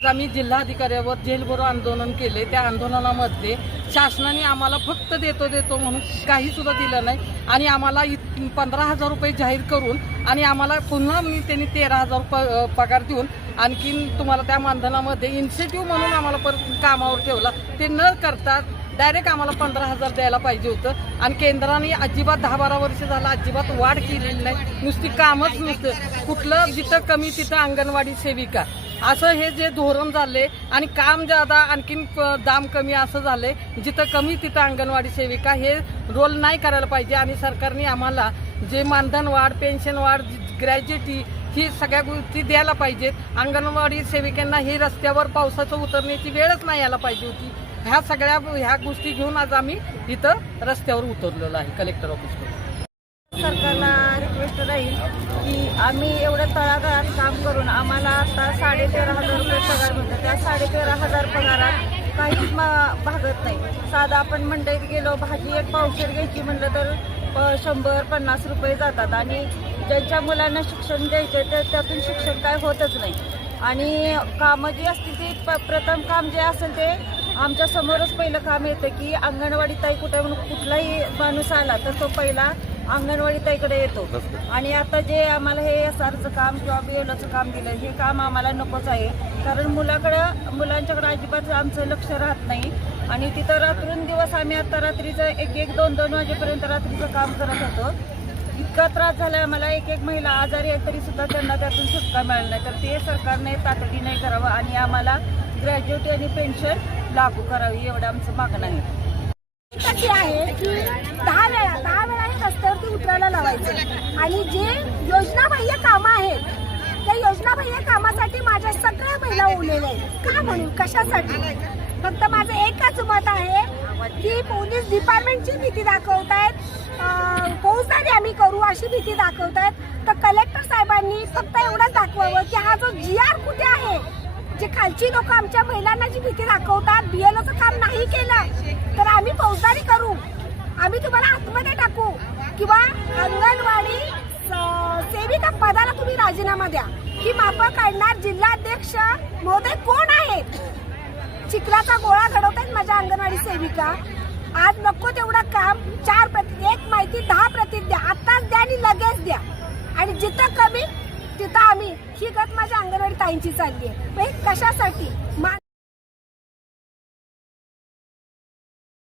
आम्ही जिल्हाधिकाऱ्यावर जेलभरो आंदोलन केले। त्या आंदोलनामध्ये शासनाने आम्हाला फक्त देतो म्हणून काही सुद्धा दिलं नाही आणि आम्हाला 15,000 रुपये जाहीर करून आणि आम्हाला पुन्हा त्यांनी 13,000 पगार देऊन आणखीन तुम्हाला त्या मानधनामध्ये इन्सेंटिव्ह म्हणून आम्हाला परत कामावर ठेवला। ते न करता डायरेक्ट आम्हाला 15,000 द्यायला पाहिजे होतं आणि केंद्राने अजिबात 10-12 वर्ष झालं अजिबात वाढ केलेली नाही, नुसती कामच नुसतं कुठलं जिथं कमी तिथं अंगणवाडी सेविका असं हे जे धोरण झाले आणि काम ज्यादा आणखीन दाम कमी असं झाले। जिथं कमी तिथं अंगणवाडी सेविका हे रोल नाही करायला पाहिजे आणि सरकारने आम्हाला जे मानधन वाढ, पेन्शन वाढ, ग्रॅज्युटी ही सगळ्या गोष्टी द्यायला पाहिजेत। अंगणवाडी सेविकांना ही रस्त्यावर पावसाचं उतरण्याची वेळच नाही यायला पाहिजे होती। ह्या गोष्टी घेऊन आज आम्ही इथं रस्त्यावर उतरलेलो आहे कलेक्टर ऑफिसवर। सरकारला रिक्वेस्ट राहील की आम्ही एवढं तळागाळात काम करून आम्हाला आता 13,500 रुपये पगार मिळतो। त्या 13,500 पगारात काहीच भागत नाही। साधा आपण मंडईत गेलो भाजी एक पावशेर घ्यायची म्हणलं तर 100-50 रुपये जातात आणि ज्यांच्या मुलांना शिक्षण द्यायचे तर त्यातून शिक्षण काय होतच नाही आणि कामं जी असतील ती प्रथम काम जे असेल ते आमच्या समोरच पहिलं काम येतं की अंगणवाडी ताई कुठे म्हणून कुठलाही माणूस आला तर तो पहिला अंगणवाडी ताईकडे येतो आणि आता जे आम्हाला हे SRचं काम किंवा BLOचं काम दिलं हे काम आम्हाला नकोच आहे, कारण मुलांच्याकडे अजिबात आमचं लक्ष राहत नाही आणि तिथं रात्रंदिवस आम्ही आता रात्रीचं 1-1, 2-2 वाजेपर्यंत रात्रीचं काम करत होतो। इतका त्रास झाला आम्हाला, एक महिला आजारी आहे तरी सुद्धा त्यांना त्यातून सुटका मिळाली नाही, तर ते सरकारने तातडीने करावं आणि आम्हाला ग्रॅज्युटी आणि पेन्शन लागू करावी एवढं आमचं मागणं आहे। कशी आहे की 10 वेळा हे रस्त्यावरती उतरायला लावायचं आणि जे योजनाबाह्य कामं आहेत त्या योजनाबाह्य कामासाठी माझ्या सगळ्या महिला उरलेल्या आहेत। का म्हणून कशासाठी? फक्त माझं एकच मत आहे की पोलीस डिपार्टमेंटची भीती दाखवतायत, फौजदारी आम्ही करू अशी भीती दाखवतायत, तर कलेक्टर साहेबांनी फक्त एवढंच दाखवावं की हा जो GR कुठे आहे। जे खालची लोक आमच्या महिलांना जी भीती दाखवतात, BLOचं काम नाही केलं तर आम्ही फौजदारी करू, आम्ही तुम्हाला आतमध्ये टाकू किंवा अंगणवाडी सेविका पदाला तुम्ही राजीनामा द्या। ही मापं काढणार जिल्हाध्यक्ष महोदय कोण आहेत? चिखलाचा गोळा घडवतात माझ्या अंगणवाडी सेविका। आज नको तेवढं काम 4 प्रति, एक माहिती 10 प्रति द्या, आत्ताच द्या आणि लगेच द्या आणि जिथं कमी तिथं आम्ही ही गत माझ्या अंगणवाडी ताईंची चालली आहे। कशासाठी?